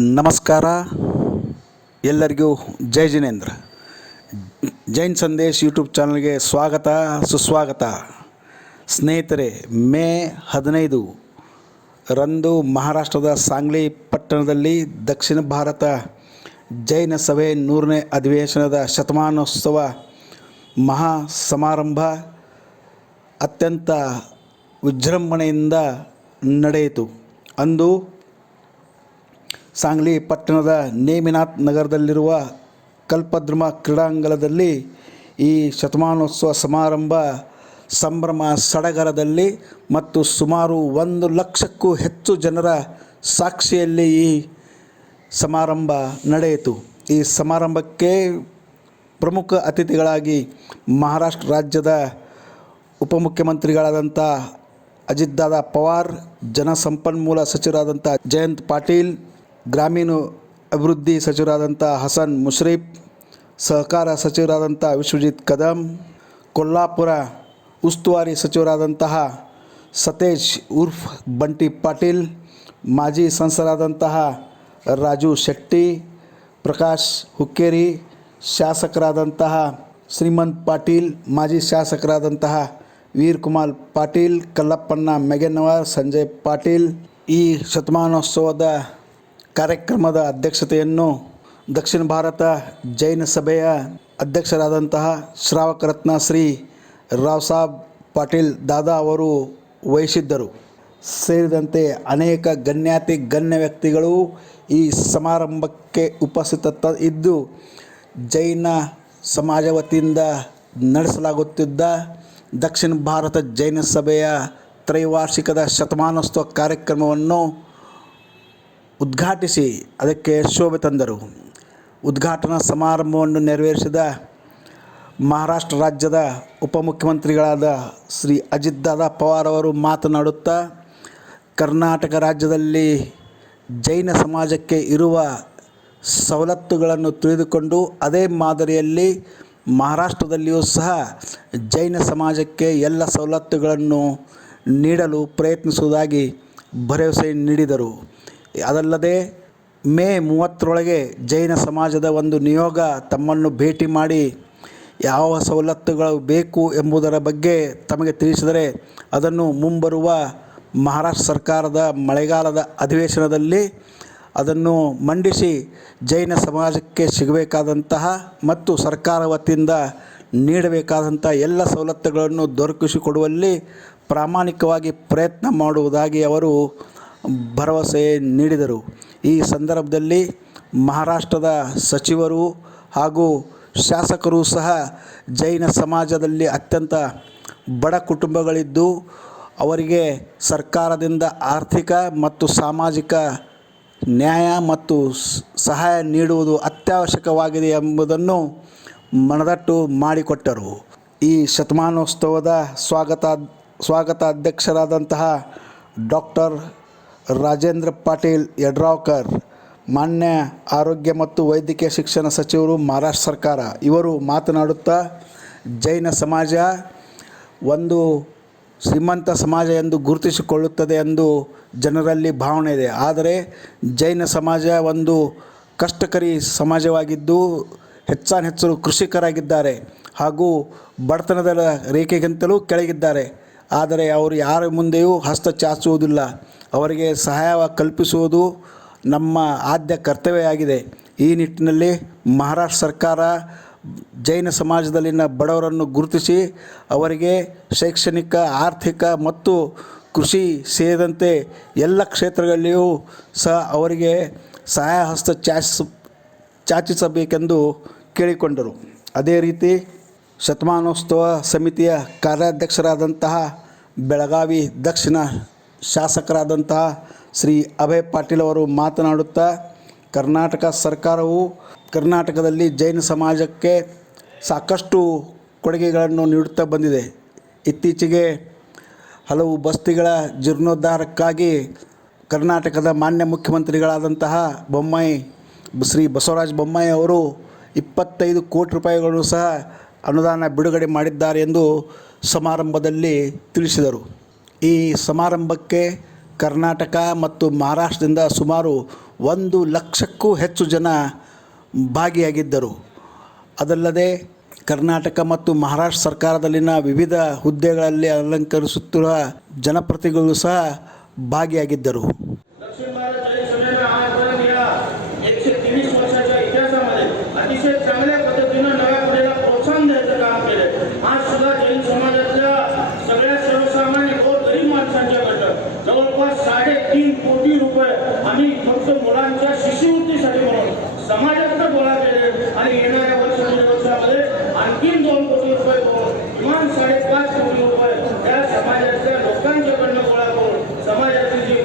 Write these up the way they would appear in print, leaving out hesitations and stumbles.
ನಮಸ್ಕಾರ. ಎಲ್ಲರಿಗೂ ಜೈ ಜಿನೇಂದ್ರ. ಜೈನ್ ಸಂದೇಶ್ ಯೂಟ್ಯೂಬ್ ಚಾನಲ್ಗೆ ಸ್ವಾಗತ ಸುಸ್ವಾಗತ. ಸ್ನೇಹಿತರೆ, ಮೇ 15 ರಂದು ಮಹಾರಾಷ್ಟ್ರದ ಸಾಂಗ್ಲಿ ಪಟ್ಟಣದಲ್ಲಿ ದಕ್ಷಿಣ ಭಾರತ ಜೈನ ಸಭೆ 100ನೇ ಅಧಿವೇಶನದ ಶತಮಾನೋತ್ಸವ ಮಹಾ ಸಮಾರಂಭ ಅತ್ಯಂತ ವಿಜೃಂಭಣೆಯಿಂದ ನಡೆಯಿತು. ಅಂದು ಸಾಂಗ್ಲಿ ಪಟ್ಟಣದ ನೇಮಿನಾಥ್ ನಗರದಲ್ಲಿರುವ ಕಲ್ಪದ್ರುಮ ಕ್ರೀಡಾಂಗಣದಲ್ಲಿ ಈ ಶತಮಾನೋತ್ಸವ ಸಮಾರಂಭ ಸಂಭ್ರಮ ಸಡಗರದಲ್ಲಿ ಮತ್ತು ಸುಮಾರು 1 ಲಕ್ಷಕ್ಕೂ ಹೆಚ್ಚು ಜನರ ಸಾಕ್ಷಿಯಲ್ಲಿ ಈ ಸಮಾರಂಭ ನಡೆಯಿತು. ಈ ಸಮಾರಂಭಕ್ಕೆ ಪ್ರಮುಖ ಅತಿಥಿಗಳಾಗಿ ಮಹಾರಾಷ್ಟ್ರ ರಾಜ್ಯದ ಉಪಮುಖ್ಯಮಂತ್ರಿಗಳಾದಂಥ ಅಜಿತ್ದಾದಾ ಪವಾರ್, ಜಲಸಂಪನ್ಮೂಲ ಸಚಿವರಾದಂಥ ಜಯಂತ್ ಪಾಟೀಲ್, ಗ್ರಾಮೀಣ ಅಭಿವೃದ್ಧಿ ಸಚಿವರಾದಂಥ ಹಸನ್ ಮುಶ್ರೀಫ್, ಸಹಕಾರ ಸಚಿವರಾದಂಥ ವಿಶ್ವಜಿತ್ ಕದಮ್, ಕೊಲ್ಲಾಪುರ ಉಸ್ತುವಾರಿ ಸಚಿವರಾದಂತಹ ಸತೇಶ್ ಉರ್ಫ್ ಬಂಟಿ ಪಾಟೀಲ್, ಮಾಜಿ ಸಂಸದರಾದಂತಹ ರಾಜು ಶೆಟ್ಟಿ, ಪ್ರಕಾಶ್ ಹುಕ್ಕೇರಿ, ಶಾಸಕರಾದಂತಹ ಶ್ರೀಮಂತ್ ಪಾಟೀಲ್, ಮಾಜಿ ಶಾಸಕರಾದಂತಹ ವೀರ್ಕುಮಾರ್ ಪಾಟೀಲ್, ಕಲ್ಲಪ್ಪಣ್ಣ ಮೆಗೆನ್ನವರ್, ಸಂಜಯ್ ಪಾಟೀಲ್. ಈ ಶತಮಾನೋತ್ಸವದ ಕಾರ್ಯಕ್ರಮದ ಅಧ್ಯಕ್ಷತೆಯನ್ನು ದಕ್ಷಿಣ ಭಾರತ ಜೈನ ಸಭೆಯ ಅಧ್ಯಕ್ಷರಾದಂತಹ ಶ್ರಾವಕರತ್ನ ಶ್ರೀ ರಾವ್ಸಾಬ್ ಪಾಟೀಲ್ ದಾದಾ ಅವರು ವಹಿಸಿದ್ದರು. ಸೇರಿದಂತೆ ಅನೇಕ ಗಣ್ಯಾತಿ ಗಣ್ಯ ವ್ಯಕ್ತಿಗಳು ಈ ಸಮಾರಂಭಕ್ಕೆ ಉಪಸ್ಥಿತ ಇದ್ದು, ಜೈನ ಸಮಾಜ ವತಿಯಿಂದ ನಡೆಸಲಾಗುತ್ತಿದ್ದ ದಕ್ಷಿಣ ಭಾರತ ಜೈನ ಸಭೆಯ ತ್ರೈವಾರ್ಷಿಕದ ಶತಮಾನೋತ್ಸವ ಕಾರ್ಯಕ್ರಮವನ್ನು ಉದ್ಘಾಟಿಸಿ ಅದಕ್ಕೆ ಶೋಭೆ ತಂದರು. ಉದ್ಘಾಟನಾ ಸಮಾರಂಭವನ್ನು ನೆರವೇರಿಸಿದ ಮಹಾರಾಷ್ಟ್ರ ರಾಜ್ಯದ ಉಪಮುಖ್ಯಮಂತ್ರಿಗಳಾದ ಶ್ರೀ ಅಜಿತ್ದಾದಾ ಪವಾರ್ ಅವರು ಮಾತನಾಡುತ್ತಾ, ಕರ್ನಾಟಕ ರಾಜ್ಯದಲ್ಲಿ ಜೈನ ಸಮಾಜಕ್ಕೆ ಇರುವ ಸವಲತ್ತುಗಳನ್ನು ತಿಳಿದುಕೊಂಡು ಅದೇ ಮಾದರಿಯಲ್ಲಿ ಮಹಾರಾಷ್ಟ್ರದಲ್ಲಿಯೂ ಸಹ ಜೈನ ಸಮಾಜಕ್ಕೆ ಎಲ್ಲ ಸವಲತ್ತುಗಳನ್ನು ನೀಡಲು ಪ್ರಯತ್ನಿಸುವುದಾಗಿ ಭರವಸೆ ನೀಡಿದರು. ಅದಲ್ಲದೆ ಮೇ 30ರೊಳಗೆ ಜೈನ ಸಮಾಜದ ಒಂದು ನಿಯೋಗ ತಮ್ಮನ್ನು ಭೇಟಿ ಮಾಡಿ ಯಾವ ಸವಲತ್ತುಗಳು ಬೇಕು ಎಂಬುದರ ಬಗ್ಗೆ ತಮಗೆ ತಿಳಿಸಿದರೆ ಅದನ್ನು ಮುಂಬರುವ ಮಹಾರಾಷ್ಟ್ರ ಸರ್ಕಾರದ ಮಳೆಗಾಲದ ಅಧಿವೇಶನದಲ್ಲಿ ಅದನ್ನು ಮಂಡಿಸಿ ಜೈನ ಸಮಾಜಕ್ಕೆ ಸಿಗಬೇಕಾದಂತಹ ಮತ್ತು ಸರ್ಕಾರ ವತಿಯಿಂದ ನೀಡಬೇಕಾದಂಥ ಎಲ್ಲ ಸವಲತ್ತುಗಳನ್ನು ದೊರಕಿಸಿಕೊಡುವಲ್ಲಿ ಪ್ರಾಮಾಣಿಕವಾಗಿ ಪ್ರಯತ್ನ ಮಾಡುವುದಾಗಿ ಅವರು ಭರವಸೆ ನೀಡಿದರು. ಈ ಸಂದರ್ಭದಲ್ಲಿ ಮಹಾರಾಷ್ಟ್ರದ ಸಚಿವರು ಹಾಗೂ ಶಾಸಕರು ಸಹ ಜೈನ ಸಮಾಜದಲ್ಲಿ ಅತ್ಯಂತ ಬಡ ಕುಟುಂಬಗಳಿದ್ದು ಅವರಿಗೆ ಸರ್ಕಾರದಿಂದ ಆರ್ಥಿಕ ಮತ್ತು ಸಾಮಾಜಿಕ ನ್ಯಾಯ ಮತ್ತು ಸಹಾಯ ನೀಡುವುದು ಅತ್ಯವಶ್ಯಕವಾಗಿದೆ ಎಂಬುದನ್ನು ಮನದಟ್ಟು ಮಾಡಿಕೊಟ್ಟರು. ಈ ಶತಮಾನೋತ್ಸವದ ಸ್ವಾಗತಾಧ್ಯಕ್ಷರಾದಂತಹ ಡಾಕ್ಟರ್ ರಾಜೇಂದ್ರ ಪಾಟೀಲ್ ಯಡ್ರಾವ್ಕರ್, ಮಾನ್ಯ ಆರೋಗ್ಯ ಮತ್ತು ವೈದ್ಯಕೀಯ ಶಿಕ್ಷಣ ಸಚಿವರು ಮಹಾರಾಷ್ಟ್ರ ಸರ್ಕಾರ, ಇವರು ಮಾತನಾಡುತ್ತಾ, ಜೈನ ಸಮಾಜ ಒಂದು ಶ್ರೀಮಂತ ಸಮಾಜ ಎಂದು ಗುರುತಿಸಿಕೊಳ್ಳುತ್ತದೆ ಎಂದು ಜನರಲ್ಲಿ ಭಾವನೆ ಇದೆ. ಆದರೆ ಜೈನ ಸಮಾಜ ಒಂದು ಕಷ್ಟಕರಿ ಸಮಾಜವಾಗಿದ್ದು ಹೆಚ್ಚು ಕೃಷಿಕರಾಗಿದ್ದಾರೆ ಹಾಗೂ ಬಡತನದ ರೇಖೆಗಿಂತಲೂ ಕೆಳಗಿದ್ದಾರೆ. ಆದರೆ ಅವರು ಯಾರ ಮುಂದೆಯೂ ಹಸ್ತ ಚಾಚುವುದಿಲ್ಲ. ಅವರಿಗೆ ಸಹಾಯ ಕಲ್ಪಿಸುವುದು ನಮ್ಮ ಆದ್ಯ ಕರ್ತವ್ಯವಾಗಿದೆ. ಈ ನಿಟ್ಟಿನಲ್ಲಿ ಮಹಾರಾಷ್ಟ್ರ ಸರ್ಕಾರ ಜೈನ ಸಮಾಜದಲ್ಲಿನ ಬಡವರನ್ನು ಗುರುತಿಸಿ ಅವರಿಗೆ ಶೈಕ್ಷಣಿಕ, ಆರ್ಥಿಕ ಮತ್ತು ಕೃಷಿ ಸೇರಿದಂತೆ ಎಲ್ಲ ಕ್ಷೇತ್ರಗಳಲ್ಲಿಯೂ ಸಹ ಅವರಿಗೆ ಸಹಾಯ ಹಸ್ತ ಚಾಚಿಸಬೇಕೆಂದು ಕೇಳಿಕೊಂಡರು. ಅದೇ ರೀತಿ ಶತಮಾನೋತ್ಸವ ಸಮಿತಿಯ ಕಾರ್ಯಾಧ್ಯಕ್ಷರಾದಂತಹ ಬೆಳಗಾವಿ ದಕ್ಷಿಣ ಶಾಸಕರಾದಂತಹ ಶ್ರೀ ಅಭಯ್ ಪಾಟೀಲ್ ಅವರು ಮಾತನಾಡುತ್ತಾ, ಕರ್ನಾಟಕ ಸರ್ಕಾರವು ಕರ್ನಾಟಕದಲ್ಲಿ ಜೈನ ಸಮಾಜಕ್ಕೆ ಸಾಕಷ್ಟು ಕೊಡುಗೆಗಳನ್ನು ನೀಡುತ್ತಾ ಬಂದಿದೆ. ಇತ್ತೀಚೆಗೆ ಹಲವು ಬಸ್ತಿಗಳ ಜೀರ್ಣೋದ್ಧಾರಕ್ಕಾಗಿ ಕರ್ನಾಟಕದ ಮಾನ್ಯ ಮುಖ್ಯಮಂತ್ರಿಗಳಾದಂತಹ ಶ್ರೀ ಬಸವರಾಜ ಬೊಮ್ಮಾಯಿ ಅವರು 25 ಕೋಟಿ ರೂಪಾಯಿಗಳನ್ನು ಸಹ ಅನುದಾನ ಬಿಡುಗಡೆ ಮಾಡಿದ್ದಾರೆ ಎಂದು ಸಮಾರಂಭದಲ್ಲಿ ತಿಳಿಸಿದರು. ಈ ಸಮಾರಂಭಕ್ಕೆ ಕರ್ನಾಟಕ ಮತ್ತು ಮಹಾರಾಷ್ಟ್ರದಿಂದ ಸುಮಾರು 1,00,000ಕ್ಕೂ ಹೆಚ್ಚು ಜನ ಭಾಗಿಯಾಗಿದ್ದರು. ಅದಲ್ಲದೆ ಕರ್ನಾಟಕ ಮತ್ತು ಮಹಾರಾಷ್ಟ್ರ ಸರ್ಕಾರದಲ್ಲಿನ ವಿವಿಧ ಹುದ್ದೆಗಳಲ್ಲಿ ಅಲಂಕರಿಸುತ್ತಿರುವ ಜನಪ್ರತಿನಿಧಿಗಳು ಸಹ ಭಾಗಿಯಾಗಿದ್ದರು. दक्षिण भारत जैन सभेनं आजपर्यंत या 123 वर्षाच्या इतिहासामध्ये अतिशय चांगल्या पद्धतीनं नव्या पिढीला प्रोत्साहन द्यायचं काम केलं. आज सुद्धा जैन समाजातल्या सगळ्या सर्वसामान्य गोरगरीब माणसांच्याकडनं जवळपास 3.5 कोटी रुपये आम्ही फक्त मुलांच्या शिष्यवृत्तीसाठी म्हणून समाजातनं गोळा केले आणि येणाऱ्या वर्षामध्ये आणखी 2 कोटी रुपये करून किमान 5.5 कोटी रुपये या समाजातल्या लोकांच्याकडनं गोळा करून समाजातील जी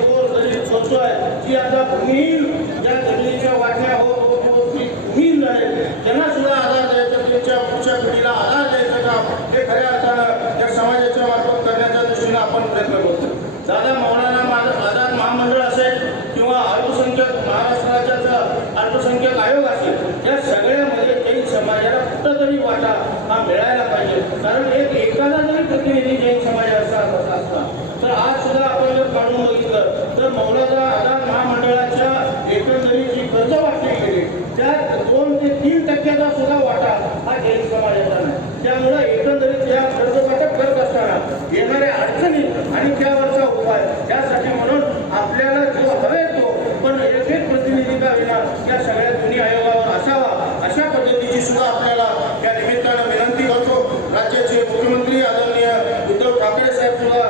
जी आता भूमिहीन ज्या जमिनीच्या वाटण्या होत भूमिहीन झाले त्यांना सुद्धा आधार द्यायचा, त्यांच्या पुढच्या पिढीला आधार द्यायचं काम हे खऱ्या अर्थानं या समाजाच्या मार्फत करण्याच्या दृष्टीनं आपण प्रयत्न करतो. दादा मौलाना आझाद महामंडळ असेल किंवा अल्पसंख्याक महाराष्ट्र राज्याचा अल्पसंख्याक आयोग असेल, या सगळ्यामध्ये जैन समाजाला कुठंतरी वाटा हा मिळायला पाहिजे. कारण एखादा जरी प्रतिनिधी जैन समाजाचा असता तर आज सुद्धा आपण जर काढून बघितलं तर मौलाना आझाद महामंडळाच्या एकंदरीत जी कर्ज वाटली गेली त्यात 2 ते 3% सुद्धा वाटा हा जैन समाजाचा नाही. त्यामुळे एकंदरीत या कर्ज वाटप करत असताना येणाऱ्या अडचणी आणि त्यावरचा उपाय यासाठी म्हणून आपल्याला जो हवे तो पण एक प्रतिनिधी का विना या सगळ्या दोन्ही आयोगावर असावा अशा पद्धतीची सुद्धा आपल्याला या निमित्तानं विनंती करतो. राज्याचे मुख्यमंत्री आदरणीय उद्धव ठाकरे साहेब सुद्धा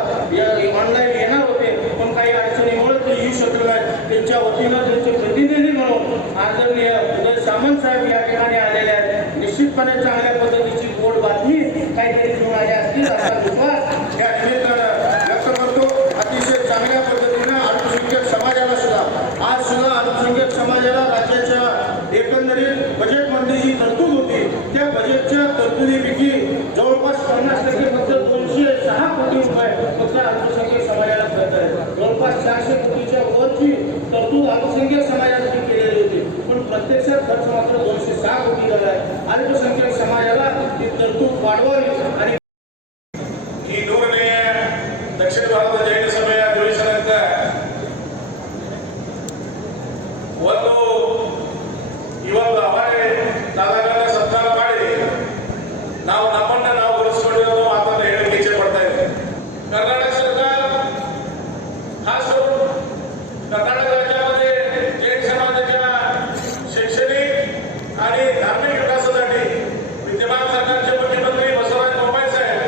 ऑनलाईन येणार होते पण काही अडचणीमुळे ते येऊ शकले नाही. त्यांच्या वतीनं त्यांचे प्रतिनिधी म्हणून आदरणीय उदय सामंत साहेब या ठिकाणी आलेले आहेत. निश्चितपणे चांगल्या पद्धतीची गोड बातमी काहीतरी घेऊन आल्या असतील असा विश्वास या निमित्तानं व्यक्त करतो. अतिशय चांगल्या पद्धतीनं अल्पसंख्याक समाजाला सुद्धा आज सुद्धा अल्पसंख्याक समाजाला राज्याच्या एकंदरीत बजेटमध्ये जी तरतूद होती त्या बजेटच्या तरतुदीपैकी जवळपास 50% फक्त 206 कोटी रुपये फक्त अल्पसंख्याक समाजाला करत आहे. जवळपास 400 कोटीच्या वरची तरतूद अल्पसंख्याक समाजासाठी केलेली होती पण प्रत्यक्षात खर्च मात्र 206 कोटी झाला आहे. अल्पसंख्याक समाजाला ही तरतूद वाढवावी आणि ಈ 100ನೇ ದಕ್ಷಿಣ ಭಾರತ ಜೈನ ಸಭೆಯ ಅಧಿವೇಶನದ ಒಂದು ಇವತ್ತು ಅವರೇ ದಾದಾಗಳನ್ನ ಸತ್ಕಾರ ಮಾಡಿ ನಾವು ನಮ್ಮನ್ನ ನಾವು ಗುರುತಿಸಿಕೊಂಡಿರೋ ಮಾತನ್ನ ಹೇಳಕ್ಕೆ ಇಚ್ಛೆ ಪಡ್ತಾ ಇದ್ದೇವೆ. कर्नाटक सरकार खास करून कर्नाटक राज्यामध्ये जैन समाजाच्या शैक्षणिक आणि धार्मिक विकासासाठी विद्यमान सरकारचे मुख्यमंत्री बसवराज बोम्माई साहेब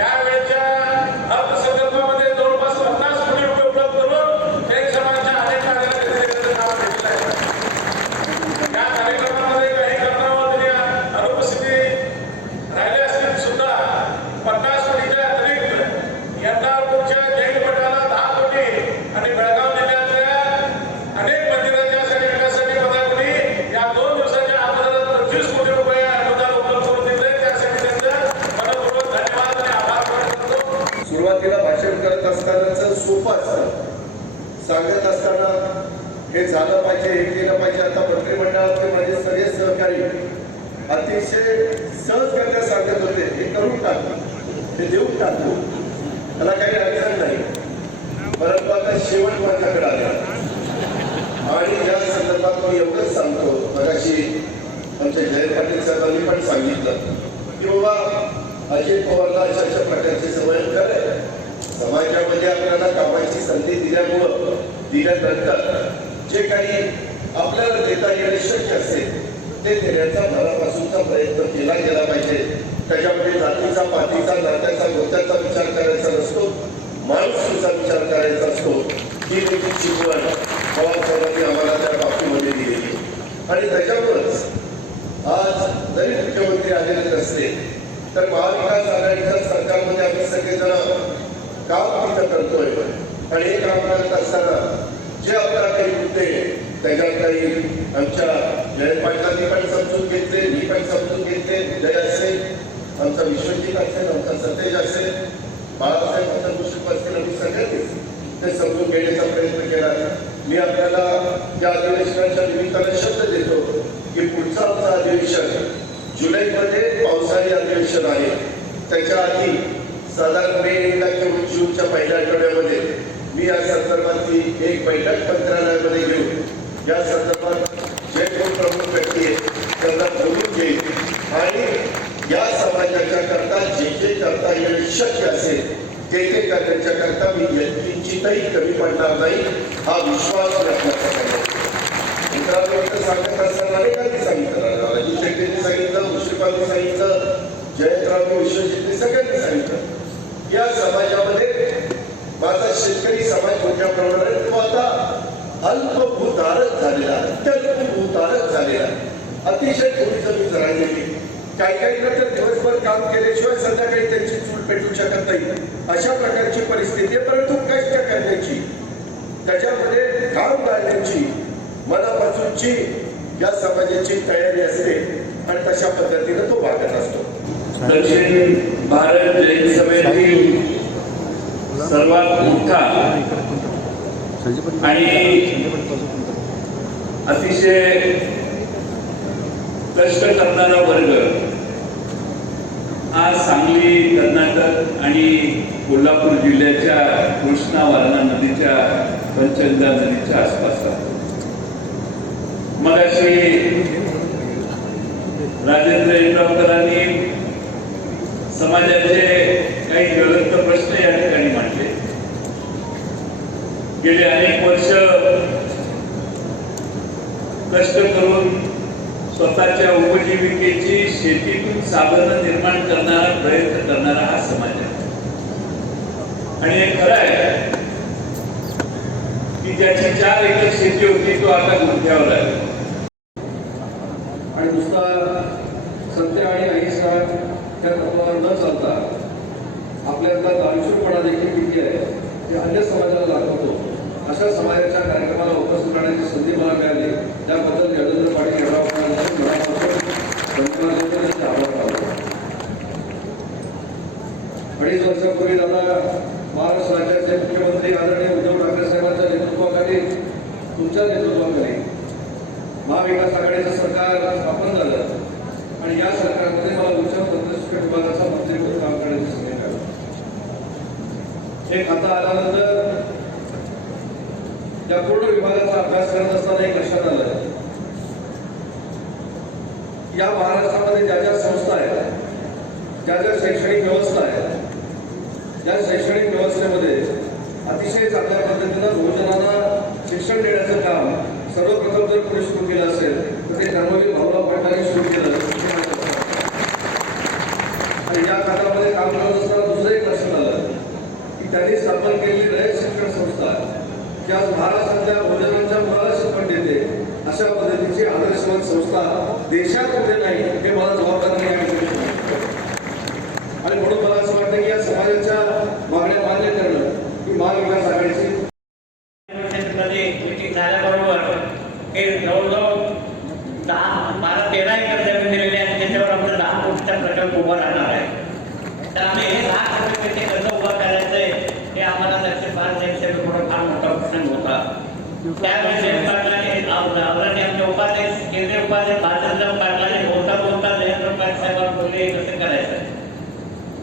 यावेळेच्या अर्थसंकल्पामध्ये जवळपास 50 कोटी रुपये उपलब्ध करून जैन समाजाच्या अनेक कार्यालयात काम केलेलं आहे. या कार्यक्रमामध्ये काही कारणामुळे अनुपस्थिती राहिले असतील सुद्धा 50 कोटीच्या अतिरिक्त यंदापूरच्या जैन मठाला 10 कोटी आणि बेळगाव जिल्ह्यातल्या अनेक मंदिरांच्या विकासासाठी 15 कोटी या 2 दिवसाच्या अगोदर 25 कोटी रुपये अनुदान उपलब्ध करून दिले. त्यासाठी त्यांचं मनपूर्वक धन्यवाद आणि आभार व्यक्त करतो. सुरुवातीला भाषण करत असतानाच सोपं असतं, सांगत असताना हे झालं पाहिजे हे केलं पाहिजे. आता मंत्रिमंडळातले माझे सगळे सहकारी अतिशय सहजगत्या सांगत होते हे करून टाकू हे देऊन टाकू त्याला काही अडचण नाही. परंतु आता शेवट माझ्याकडे आला आणि या संदर्भात मी एवढंच सांगतो. मगाशी आमच्या जयंत पाटील साहेबांनी पण सांगितलं की बाबा अजित पवारला अशा अशा प्रकारचे सवय करे समाजामध्ये आपल्याला कामाची संधी दिल्यानंतर जे काही आपल्याला देता येणे शक्य असेल ते देण्याचा मनापासूनचा प्रयत्न केला गेला पाहिजे. त्याच्यामध्ये जातीचा पातीचा नात्याचा गोत्याचा विचार करायचा नसतो, माणुसकीचा विचार करायचा असतो. ही देखील शिकवण पवार साहेबांनी आम्हाला त्या बाबतीमध्ये दिलेली आणि त्याच्यामुळेच आज जरी मुख्यमंत्री आलेले नसले तर महाविकास आघाडीच्या सरकारमध्ये आम्ही सगळेजण काम तिथं करतोय आणि हे काम करत असताना जे आपल्याला काही मुद्दे त्याच्यात काही आमच्या जयंत पाटलांनी पण समजून घेतले, मी पण समजून घेतले. जय असेल, आमचा विश्वजित असेल, आमचा सतेज असेल, बाळासाहेब अंतर्भूषित असतील, आम्ही सगळ्यांनीच ते समजून घेण्याचा प्रयत्न केला. मी आपल्याला या अधिवेशनाच्या निमित्ताने शब्द देतो की पुढचं आमचं अधिवेशन जुलैमध्ये पावसाळी अधिवेशन आहे. त्याच्या आधी साधारण मे किंवा जूनच्या पहिल्या आठवड्यामध्ये मी या संदर्भातली एक बैठक मंत्रालयामध्ये घेऊन या संदर्भात जे कोण प्रमुख व्यक्ती आहेत त्यांना बोलून घेईल आणि या समाजाच्या करता जे जे करता येईल शक्य असेल ते ते करण्याच्या करता मी किंचितही कमी पडणार नाही हा विश्वास मी आपल्याला करतो. मित्रांनो, इथं सांगत असताना अनेकांनी सांगितलं, राजू शेट्टींनी सांगितलं, मुश्रीफांनी सांगितलं, जयंतरावनी, विश्वजितनी सगळ्यांनी सांगितलं या समाजामध्ये माझा शेतकरी समाज मोठ्या प्रमाणात तो आता अल्पभूतारक झालेला, अत्यल्पभूतारक झालेला, अतिशय थोडी जमीन राहिलेली, काही तर दिवसभर काम केल्याशिवाय संध्याकाळी त्यांची चूल पेटू शकत नाही, अशा प्रकारची परिस्थिती आहे. परंतु कष्ट करण्याची, त्याच्यामध्ये काम घालण्याची मनापासूनची या समाजाची तयारी असते आणि तशा पद्धतीने तो वागत असतो. दक्षिण भारत जैन सभेतील सर्वात मोठा आणि अतिशय कष्ट करणारा वर्ग आज सांगली, कर्नाटक आणि कोल्हापूर जिल्ह्याच्या कृष्णा वारणा नदीच्या पंचगंगा नदीच्या आसपास आहे. मगाशी राजेंद्र इंद्रावकरांनी समाजाचे काही ज्वलंत प्रश्न या ठिकाणी मांडले. गेले अनेक वर्ष कष्ट करून स्वतःच्या उपजीविकेची शेतीतून साधनं निर्माण करणारा प्रयत्न करणारा हा समाज आहे. आणि हे खरं आहे की ज्याची 4 एकर शेती होती तो आता गुंठ्यावर आहे. आणि नुसता सत्य आणि अहिंसा त्या तत्वावर न चालता आपल्यातला दानशूरपणा देखील किती आहे ते अन्य समाजाला दाखवतो. अशा समाजाच्या कार्यक्रमाला उपस्थित राहण्याची संधी मला मिळाली, त्याबद्दल देवेंद्र पाटील यांचे आभार मानतो. 2.5 वर्षापूर्वी दादा महाराष्ट्र राज्याचे मुख्यमंत्री आदरणीय उद्धव ठाकरे साहेबांच्या नेतृत्वाखाली, तुमच्या नेतृत्वाखाली महाविकास आघाडीचं सरकार स्थापन झालं आणि या सरकारमध्ये मला उच्च तंत्रशिक्षण विभागाचा मंत्री म्हणून काम करण्याची संधी मिळाली. हे खातं आल्यानंतर या पूर्ण विभागाचा अभ्यास करत असताना एक लक्षात आलं, या महाराष्ट्रामध्ये ज्या ज्या संस्था आहेत, ज्या ज्या शैक्षणिक व्यवस्था आहे, या शैक्षणिक व्यवस्थेमध्ये अतिशय चांगल्या पद्धतीनं बहुजनांना शिक्षण देण्याचं काम सर्वप्रथम जर कोणी सुरू केलं असेल तर ते कर्मवीर भाऊराव पाटलांनी सुरू केलं. आणि या खात्यामध्ये काम करत असताना दुसरं एक लक्षात आलं की त्यांनी स्थापन केलेली रयत शिक्षण संस्था की आज महाराष्ट्रातल्या बहुजनांच्या मुलाला शिक्षण देते, अशा पद्धतीची आदर्शवान संस्था देशात कुठे नाही हे मला जबाबदारी आणि म्हणून मला असं वाटतं की या समाजाच्या मागण्या मान्य करणं ही महाविकास आघाडीची मीटिंग झाल्याबरोबर हे जवळजवळ 10-12-13 एकर जमीन दिलेली आहे, त्याच्यावर आमचा 10 कोटीचा प्रकल्प उभा राहणार आहे. तर आम्ही हे 10 कोटी ते कसं उभं करायचं आहे हे आम्हाला लक्षात फार फार मोठा प्रश्न होता. त्यावेळेस जयंत पाटलांनी आदरणीय आमचे उपाध्यक्ष, केंद्रीय उपाध्यक्ष भाजपराव पाटलांनी बोलता जयंतराव पाटील साहेबांना बोलले कसं करायचं.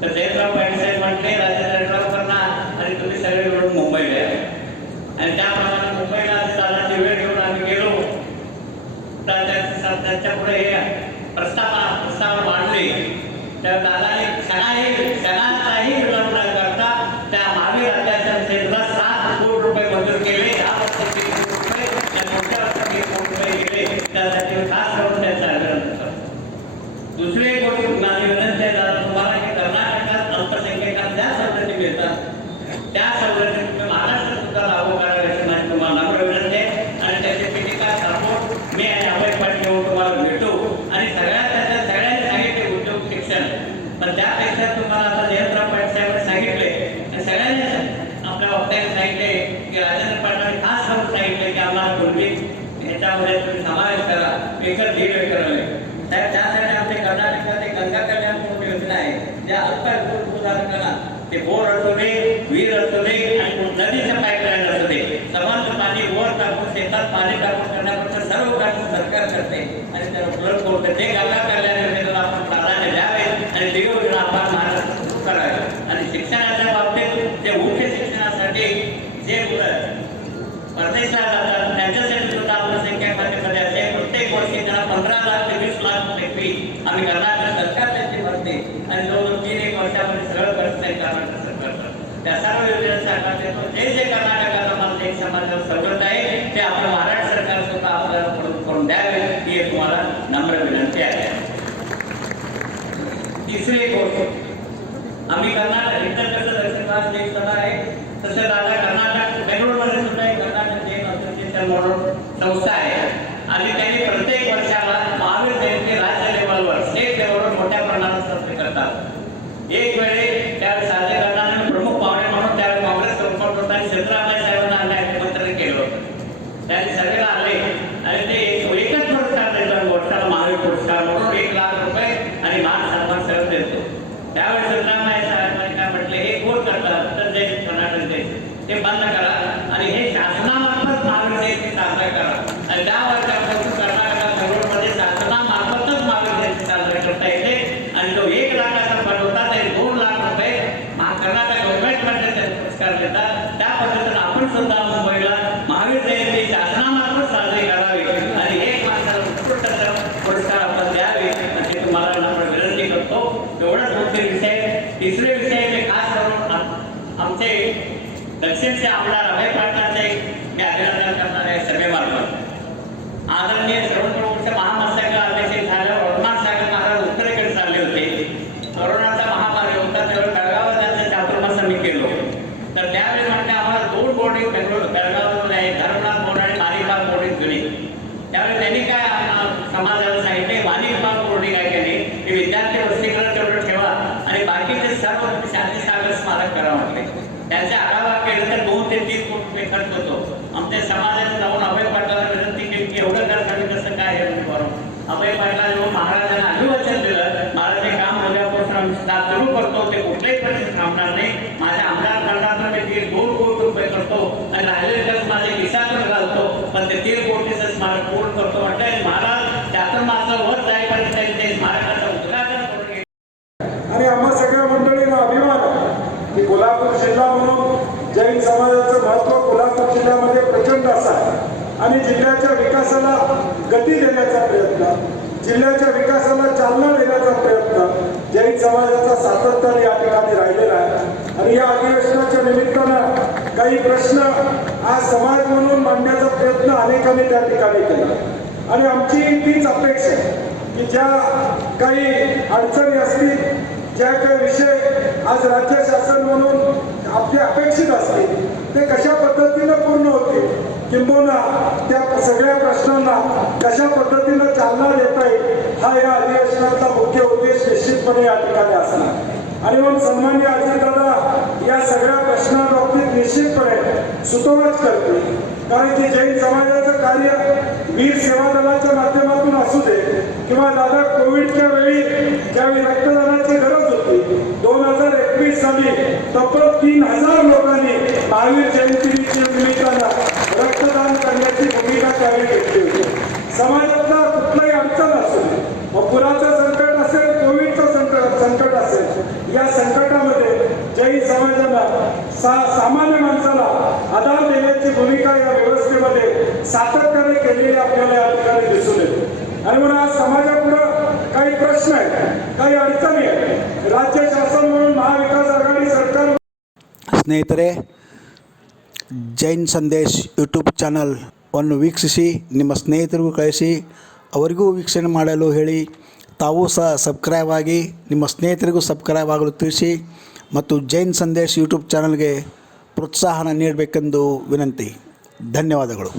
तर जयंतराव पाटील साहेब म्हटले राजेंद्र इंद्रावकरांना आणि तुम्ही सगळे मिळून मुंबईला या. आणि त्याप्रमाणे मुंबईला दादाची वेळ घेऊन आम्ही गेलो. तर त्यांच्या पुढे हे प्रस्ताव मांडले. तर दादाने सणाचाही विलंब न करता त्या महावीर अध्यासन सेनेला 7 कोटी रुपये मंजूर केले. 10 वर्षात 3 कोटी रुपये आणि मोठ्या वर्षात 3 कोटी रुपये गेले. त्यासाठी खास करून त्यांचा अभिनंदन. दुसरी एक गोष्ट माझी विनंती आहे तुम्हाला की कर्नाटकात अल्पसंख्याकांना ज्या सवलती मिळतात त्या सवलती तुम्ही महाराष्ट्रात सुद्धा लागू करावे अशी माझी तुम्हाला नम्र विनंती आहे. आणि त्याच्यासाठी काय सपोर्ट मी आणि अभय पाटील घेऊन तुम्हाला भेटू. आणि सगळ्यांनी सांगितले उद्योग शिक्षण, पण त्यापेक्षा तुम्हाला आता जयंतराव पाटील साहेबांनी सांगितले आणि सगळ्यांनी आपल्या वक्त्याने सांगितले की राजेंद्र पाटलांनी खास करून सांगितले की आम्हाला पूर्वी ह्याच्यामध्ये तुम्ही समावेश करा, 1-1.5 एकर हवे. त्यासाठी आमचे कर्नाटकात आम्ही कर्नाटक सरकार त्यांची भरते आणि 2-3 वर्षामध्ये सगळं करत नाही कर्नाटक सरकारचं. त्या सर्व योजनांचा आकार देतो. जे कर्नाटकाला मला एक समाजावर सवलत आहे ते आपण महाराष्ट्र सरकार सुद्धा आपल्याला करून द्यावे ही तुम्हाला नम्र विनंती आहे. तिसरी गोष्ट, आम्ही कर्नाटक इतर कसं दक्षिण भारत एक सभा आहे तसं दादा कर्नाटक बेंगळूरमध्ये सुद्धा एक कर्नाटक जैन असोसिएशन म्हणून संस्था आहे आणि त्यांनी प्रत्येक वर्षाला महावीर जयंती राज्य लेवलवर स्टेट लेवलवर मोठ्या प्रमाणात साजरी करतात. एक वेळे त्यावेळी साजरे करताना प्रमुख पाहुणे म्हणून त्यावेळी काँग्रेस प्रमुख होता आणि सिद्धरामय्या साहेबांना आमंत्रण केलं होतं. त्यांनी सगळ्याला आले आणि ते एकच पुरस्कार देतात वर्षाला महावीर पुरस्कार म्हणून 1 लाख रुपये आणि मान सन्मान सगळं देतो. त्यावेळी सिद्धरामय्या साहेबांनी काय म्हटले, हे कोण करतात तर जे कर्नाटक ते बंद करा आणि हे शासनामार्फत महावीर जयंती साजरा करा आणि त्या वर्षापासून कर्नाटकात बेंगळूरमध्ये शासनामार्फतच महावीर जयंती साजरा करता येते आणि तो 1 लाखाचा फंड होता ते 2 लाख रुपये कर्नाटक गव्हर्नमेंटमध्ये पुरस्कार देतात. त्या पद्धतीने आपण सुद्धा मुंबईला महावीर जयंती शासनामार्फत साजरी करावी आणि 1 माणसाला उत्कृष्ट पुरस्कार आपण द्यावे अशी तुम्हाला नम्र विनंती करतो. एवढाच मुख्य विषय. तिसरे विषय ते खास करून आमचे दक्षिणचे आमदार अभय पाटलांचे मी अभिनंदन करणार आहे सभेमार्फत. आदरणीय सर्वप्रमुख महामस्तक अध्यक्ष झाल्यावर रघुनाथ सागर महाराज उत्तरेकडे चालले होते. कोरोनाचा महामारी होता त्यावेळी बेळगावात त्यांचं चातुर्मास आम्ही केलो. तर त्यावेळी म्हटले आम्हाला 2 बोर्डिंग बेळगावमध्ये आहे, धर्मनाथ बोर्ड आणि माणिकबाग बोर्डिंग जुनी. त्यावेळी त्यांनी काय समाजाला सांगितले, माणिकबाग बोर्डिंग आहे की नाही हे विद्यार्थी वसतिगृह तेवढं ठेवा आणि बाकीचे सर्व शांती सागर स्मारक करा म्हटले. त्यांचा आढावा केला तर 2 ते 3 कोटी रुपये खर्च होतो. आमच्या समाजाने जाऊन अभय पाटलांना विनंती केली की एवढं खर्च आम्ही कसं काय हे बरोबर. अभय पाटला जेव्हा महाराजांना अभिवचन दिलं, महाराज हे काम उद्यापासून आम्ही सुरू करतो, ते कुठल्याही परिस्थितीत थांबणार नाही. माझ्या आमदार खंडातून मी 2 कोटी रुपये करतो आणि राहिलेले खर्च माझ्या खिशातून घालतो पण ते 3 कोटीचं स्मारक पूर्ण करतो म्हटलं. महाराज त्यातून माझं वर जाईपर्यंत ते स्मारकाचं उद्घाटन करून घेतलं. आणि आम्हा सगळ्या मंडळींना अभिमान आहे की कोल्हापूर जिल्हा म्हणून जैन समाजाचं महत्त्व कोल्हापूर जिल्ह्यामध्ये प्रचंड असं आहे आणि जिल्ह्याच्या विकासाला गती देण्याचा प्रयत्न, जिल्ह्याच्या विकासाला चालना देण्याचा प्रयत्न जैन समाजाचा सातत्याने या ठिकाणी राहिलेला आहे. आणि या अधिवेशनाच्या निमित्तानं काही प्रश्न आज समाज म्हणून मांडण्याचा प्रयत्न अनेकांनी त्या ठिकाणी केला आणि आमची तीच अपेक्षा आहे की ज्या काही अडचणी असतील, ज्या काही विषय आज राज्य शासन म्हणून आपले अपेक्षित असतील ते कशा पद्धतीनं पूर्ण होतील, किंबहुना त्या सगळ्या प्रश्नांना कशा पद्धतीनं चालना देता येईल हा या अधिवेशनाचा मुख्य उद्देश निश्चितपणे या ठिकाणी असणार. आणि म्हणून सन्माननीय अजितदादा या सगळ्या प्रश्नांबाबतीत निश्चितपणे सुतोवाच करतील. कारण की जैन समाजाचं कार्य वीर सेवा दलाच्या माध्यमातून असू दे किंवा दादा कोविडच्या वेळी ज्यावेळी रक्तदानाची गरज होती 2021 साली तब्बल 3000 लोकांनी महावीर जयंतीच्या निमित्तानं रक्तदान करण्याची भूमिका त्यावेळी घेतली होती. समाजातला कुठलाही अडचण असू दे, मग पुराचं संकट असेल, कोविडचं संकट असेल, या संकटामध्ये जैन समाजाला सामान्य माणसाला आधार देण्याची भूमिका या व्यवस्थेमध्ये सातत्याने केलेली आपल्याला या ठिकाणी दिसून येते. आणि म्हणून आज समाजापुढं काही प्रश्न आहेत, काही अडचणी आहेत. राज्य शासन म्हणून महाविकास आघाडी सरकार ಸ್ನೇಹಿತರೆ, ಜೈನ್ ಸಂದೇಶ್ ಯೂಟ್ಯೂಬ್ ಚಾನಲ್ವನ್ನು ವೀಕ್ಷಿಸಿ ನಿಮ್ಮ ಸ್ನೇಹಿತರಿಗೂ ಕಳಿಸಿ ಅವರಿಗೂ ವೀಕ್ಷಣೆ ಮಾಡಲು ಹೇಳಿ. ತಾವೂ ಸಹ ಸಬ್ಸ್ಕ್ರೈಬ್ ಆಗಿ ನಿಮ್ಮ ಸ್ನೇಹಿತರಿಗೂ ಸಬ್ಸ್ಕ್ರೈಬ್ ಆಗಲು ತಿಳಿಸಿ ಮತ್ತು ಜೈನ್ ಸಂದೇಶ್ ಯೂಟ್ಯೂಬ್ ಚಾನಲ್ಗೆ ಪ್ರೋತ್ಸಾಹನ ನೀಡಬೇಕೆಂದು ವಿನಂತಿ. ಧನ್ಯವಾದಗಳು.